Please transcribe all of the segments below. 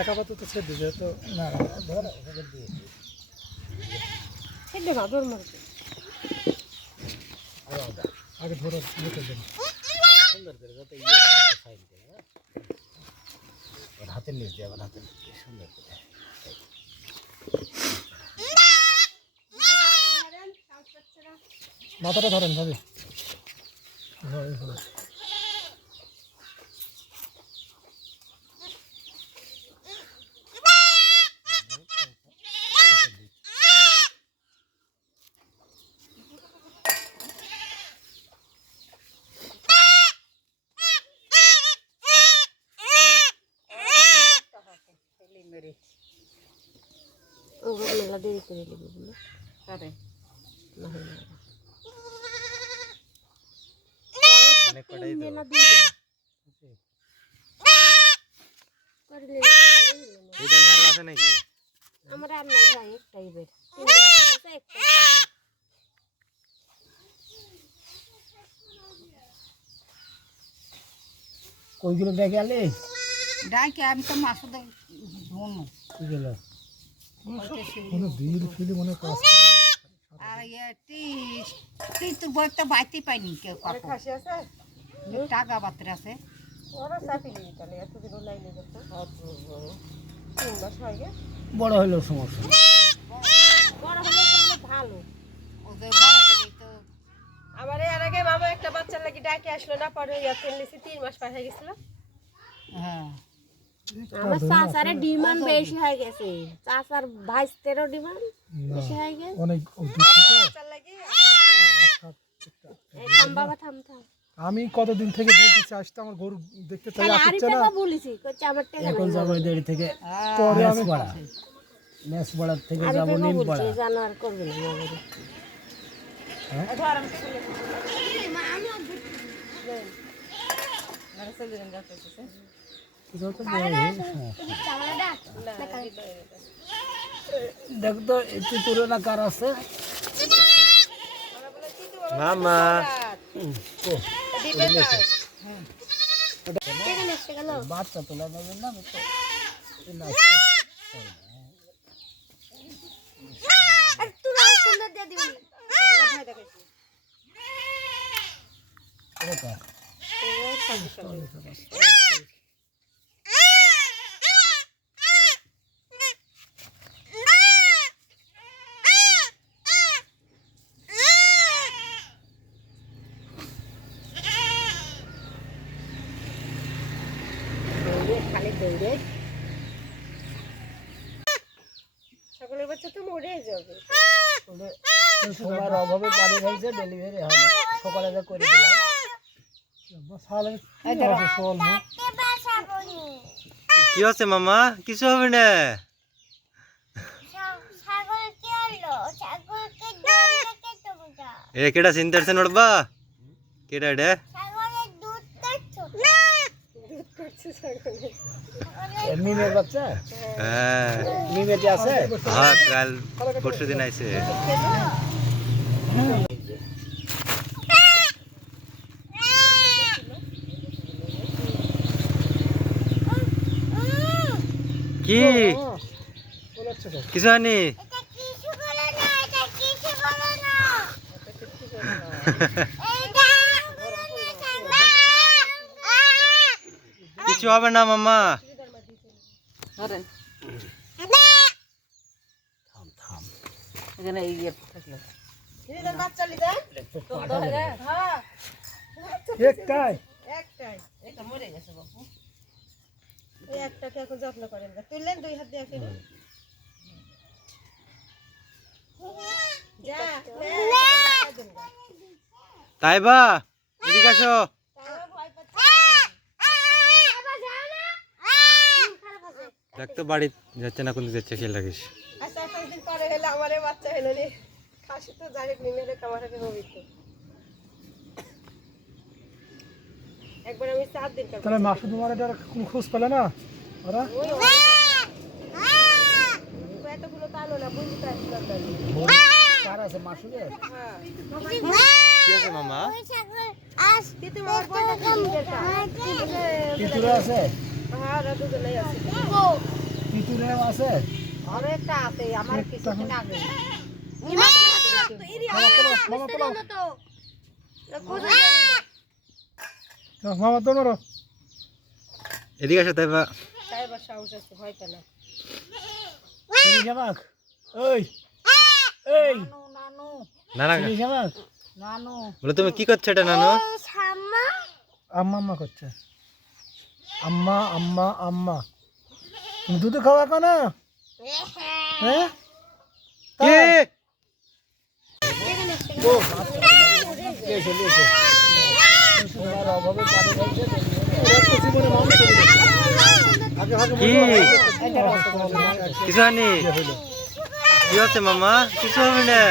একাপাতত ছেড়ে দিবে তো না ধর ওকে দিয়েছি ছেড়ে না ধর মারতে আগে ধরো রেখে দেন সুন্দর করে যত ইয়ে আছে সাইড করে ওর হাতের নিচ দিয়ে আবার হাতের নিচ দিয়ে সুন্দর করে মাথাটা ধরেন ভাবি হয় হয় মেলা দেরি করে নেবে বলে তারে না হয় না অনেক কটাই তো এটা মারো আছে নাকি আমার আর নাই ভাই একটাই বের তিনটা আছে একটাই কইগুলো দেখে আলে ডাকে আমি তো মাছ দেই ধুন কি গেল কোনো দিল ফিলি মনে কাজ আর তুই তোর বইটা বাইতে পাইনি কেউ খাসি আছে টাকা বাতরে আছে ওরা চাপি নিয়ে তাহলে এতদিন লাইনে যেত তিন মাস হয়ে গেছে বড় হলো সমস্যা বড় হলে তো ভালো ওদের বড় করে তো আমার এর আগে মামা একটা বাচ্চা লাগি ডাকে আসলো না পরে ইয়াতে নিছি 3 মাস পার হয়ে গেছিল হ্যাঁ আমার চাচারে ডিমান্ড বেশি হয়ে গেছে চাচার 22-13 ডিমান্ড বেশি হয়ে গেছে অনেক দূর থেকে বাচ্চা লাগি এই থাম বাবা থাম থাম আমি কতদিন থেকে বলতেছি আসতে আমার গরু দেখতে চাই আসছে না বলেছি কইছে আমার টাকা এখন যাব দেরি থেকে পরে আমি ম্যাচ পড়ার থেকে যাব নিম পড়া জানোয়ার করবে না বাবা হ্যাঁ ধর আমি চলে মা আমি দেন আর চলে যান যাচ্ছে যত দেখ তো একটু তুলনা কার আছে মামা বাচ্চা তোলা যাবে না সকলের বাচ্চা তো মরে যাবে সময়ের অভাবে পানি হয়েছে ডেলিভারি হবে সকালে যা করে দিলাম কি হচ্ছে মামা কিছু হবে না এ কেডা চিন্তাছে নোড়বা কেডা এটা মিমের বাচ্চা হ্যাঁ মিমেটি আছে হ্যাঁ কাল পরশু দিন আইছে কি কিছু হয়নি কিছু হবে না মামা এখানে এই থাকলো বাচ্চা লিদা হ্যাঁ একটাই একটা মরে গেছে বাপু এই একটাকে এখন যত্ন করেন না তুললেন 2 হাত দিয়ে ফেলে যা তাইবা এদিকে আসো দেখ তো বাড়ি যাচ্ছে না কোন যাচ্ছে খেয়াল রাখিস আচ্ছা 5 দিন পরে হলে আমারে বাচ্চা হলো রে খাসি তো জানি নিমেরে কামারে হবে তো একবার আমি 7 দিন তাহলে মাসুদ তোমার এটা কোন খোঁজ পেলে না ওরা এতগুলো তালো না বুঝতে আসলো তাহলে কার আছে মাসুদের হ্যাঁ কি আছে মামা তিতু আমার বড় কাম যেটা তিতুরা আছে হ্যাঁ ওরা দুজনেই আছে তিতুরেও আছে আরো একটা আছে আমার কিছুদিন আগে মামা তোমার এদিকে আসো তাই বা তাই বা সাহস আছে ভয় পেয়ে না জামাক ওই এই নানু না না জামাক নানু বলে তুমি কি করছো এটা নানু আম্মা আম্মা করছে আম্মা আম্মা আম্মা তুমি দুধ খাওয়া কেন হ্যাঁ কে কি কিছু হয়নি কি হচ্ছে মামা কিছু হবে না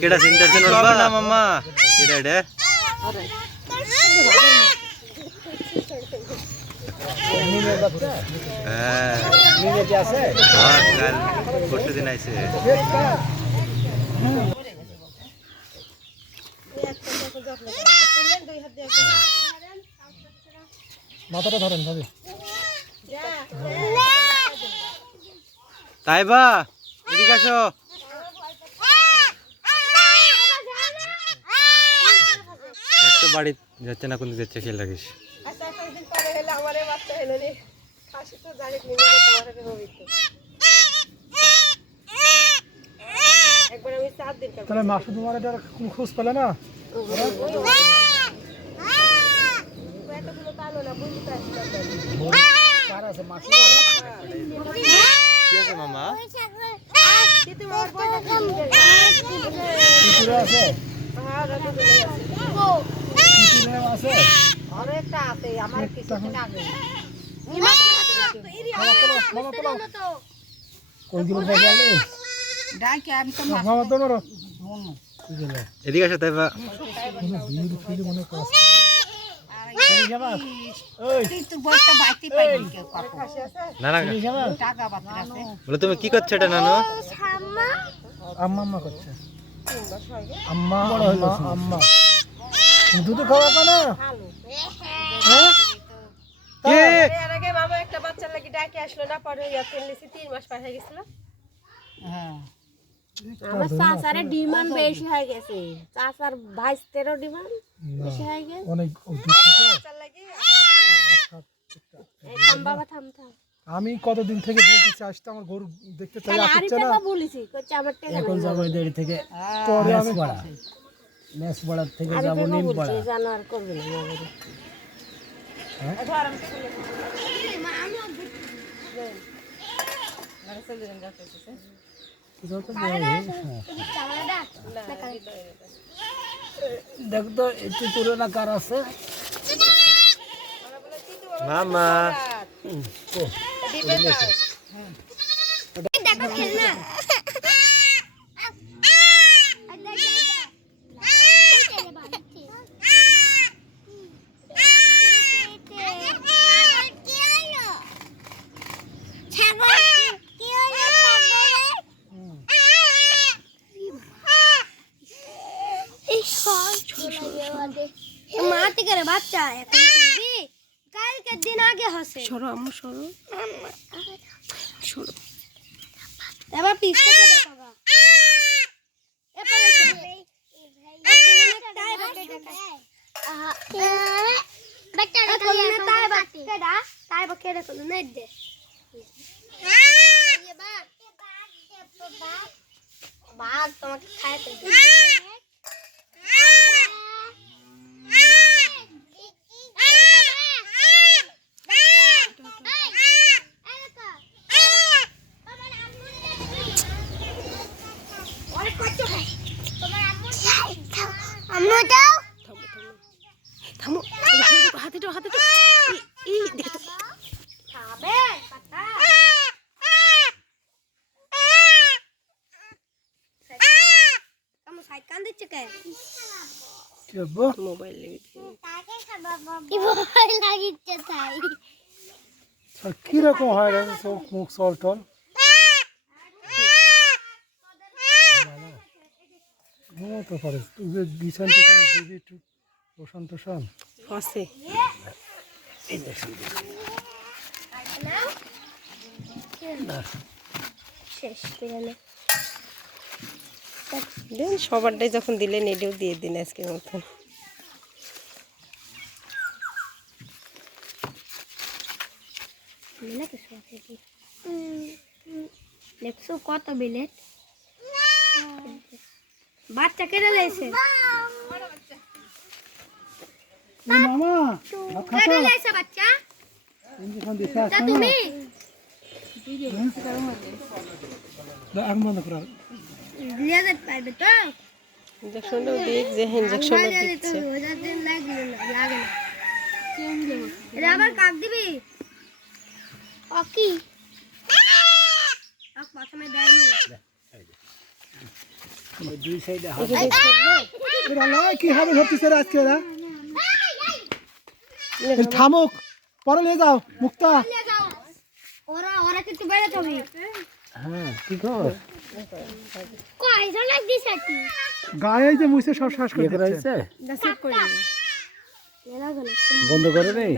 কেটা চিন্তার জন্য না মামা কেটা এটা হ্যাঁ কাল পরশু দিন আইসে মাথাটা ধরেন ভাবি তাই বা এদিকে আসো একটা বাড়ি যাচ্ছে না কোন দিকে যাচ্ছে খেয়াল রাখিস আচ্ছা কয়েকদিন পরে হলে আমারে বাচ্চা হলো রে হাসি তো জানি নিয়ে তোমার হবে তো একবার আমি 7 দিন তাহলে মাসু তোমার এটা কোনো খোঁজ পেলে না এতগুলো পালো না বুঝতে পারছি কার আছে মাসি কি আছে মামা কিন্তু আমার বড় তিতুরে আছে হ্যাঁ ওরা দুজনেই আছে তিতুরেও আছে আরো একটা আছে আমার কিছুদিন আগে কইগুলো দেখে আলি মামা তোমার এদিকে আসো তাই বা জামাক ওই হাসি আছে না না জামাক বলে তুমি কি করছো এটা নানু আম্মা আম্মা করছে 3 মাস আগে আম্মা আম্মা আম্মা তুমি দুধ খাওয়া কেন ভালো হ্যাঁ কে এর আগে মামা একটা বাচ্চার লাগি ডাকে আসলো না পরে ইয়া ফেললিছি 3 মাস পার হয়ে গেছিল হ্যাঁ আমার চাচার ডিমান্ড বেশি হয়ে গেছে চাচার 22-13 ডিমান্ড বেশি হয়ে গেছে অনেক দূর থেকে বাচ্চার লাগি থাম বাবা থাম থাম আমি কতদিন থেকে বলতেছি আসতে আমার গরু দেখতে চাই আরে আসছে না টাকা বলেছি কইছে আমার টাকা এখন যাবো এদের থেকে পরে আমি মেস পাড়ার থেকে আরে যাবো টাকা নিম বলছি পাড়া জানার করবে না আমাদের দেখ তো তিতুরে না কার আছে মামা মাটি করে বাচ্চা এখন তুলবি কালকের দিন আগে হসে সরো আম্মু সরো সরো এবার পিছ থেকে দেখো গা এপারে তাই বা কেডা কোন নেট দে বাঘ তোমাকে খাইতে থামো হাতে তো এই দেখো খাবে পাতা সাইড কান দিচ্ছে কে কি হবো মোবাইল লাগিচ্ছে তাই আর কিরকম হয় রে চোখ মুখ চল টল মতো করে তুই যে বিছান টিছান দিবি একটু রোশন টোশন আছে শেষ করে দিন সবারটাই যখন দিলেন এটাও দিয়ে দিন আজকের মতন দেখছো কত বিলেট বাচ্চা কেটে লাইছে মামা কেটে লাইছে বাচ্চা ইঞ্জেকশন দিতে তা তুমি আগুন বন্ধ করা দিয়ে যেতে পারবে তো ইঞ্জেকশনটাও দিক যে ইঞ্জেকশনও দিচ্ছে লাগে না এটা আবার কাক দিবি কি প্রথমে দেয়নি দুই সাইডে কি হবে ধরতেছে রে আজকে এরা থামুক পরে নিয়ে যাও মুক্তা ওরা ওরা কিন্তু বেড়াতে হবে হ্যাঁ কি কর কয়জন লাগ দিছে কি গায়ে যে মুছে সব শ্বাস করে করা হয়েছে চেক করে দিন বন্ধ করে নেই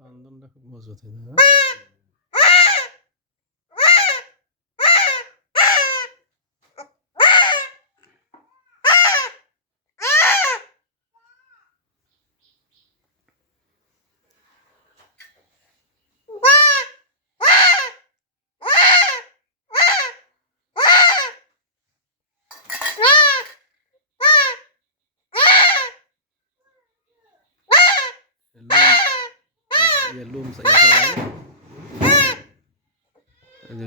বান্ধনটা খুব মজবুত হয়ে যাবে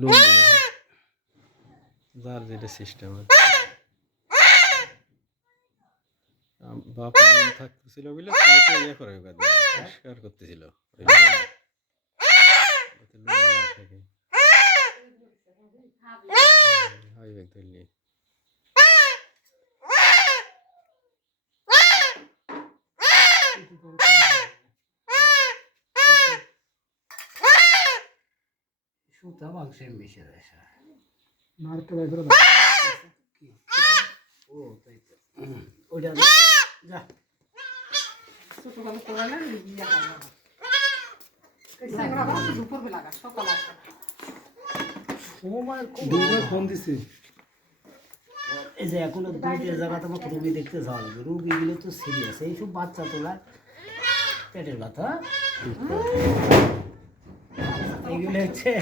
লুম যার যেটা সিস্টেম বাপ লুম থাকতেছিল বলে তাইকে ইয়ে করে পরিষ্কার করতেছিল সুতা মাংসের মিশে যায় নারকে বাই করে ও তাই তো ওইটা যা ফোন দিছি এই যে এখনো দুইটা জায়গাতে আমাকে রুগী দেখতে যাওয়া লাগবে রুগীগুলো তো সিরিয়াস এইসব বাচ্চা তোলা পেটের ব্যথা এইগুলো হচ্ছে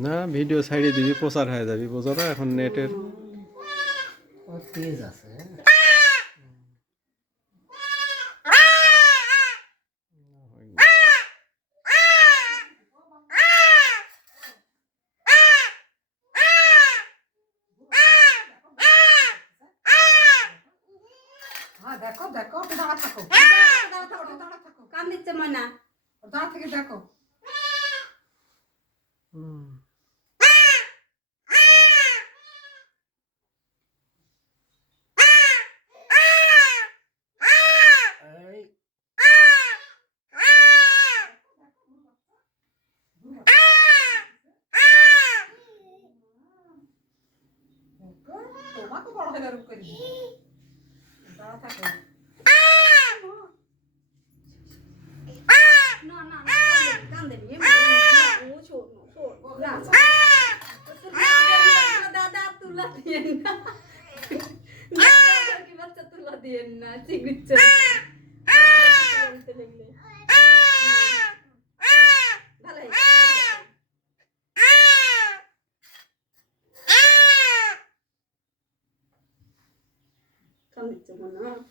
না ভিডিও সাইডে দিবি প্রচার হয়ে যাবি বোঝো না এখন নেটের তেজ আছে দেখো দেখো দাঁড়া থাকো কান দিচ্ছে ময়না দাঁড়া থেকে দেখো তোমাকে বড় হয়ে এরকম করে দিই দাঁড়া থাকো না না কান দেবি ও ছোট না দাদা তুলা দিয়ে না দাদা কি বাচ্চা তুলা দিয়ে না চিকিৎসা ভালো কান দিচ্ছে মনে